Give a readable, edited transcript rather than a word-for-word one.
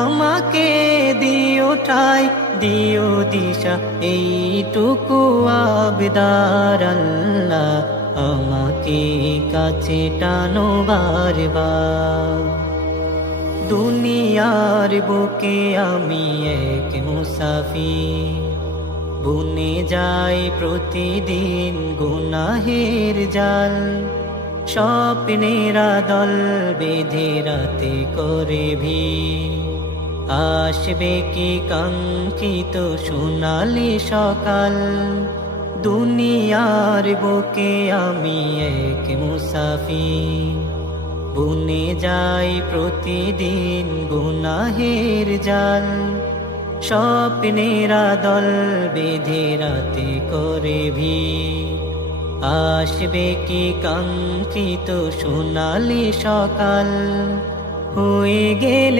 আমাকে দিও ঠাই, দিও দিশা, এইটুকু আবদার আল্লাহ, আমাকে কাছে টানো বারবার। দুনিয়ার বুকে আমি এক মুসাফির, বুনে যাই প্রতিদিন গুনাহের জাল। স্বপ্নেরা দল বেঁধে রাতে করে ভিড়, আসবে কি কাঙ্ক্ষিত সোনালি সকাল। দুনিয়ার বুকে আমি এক মুসাফির, বুনে যাই প্রতিদিন গুনাহের জাল। স্বপ্নেরা দল বেঁধে রাতে করে ভিড়, আসবে কি কাঙ্ক্ষিত সোনালি সকাল। হয়ে গেলে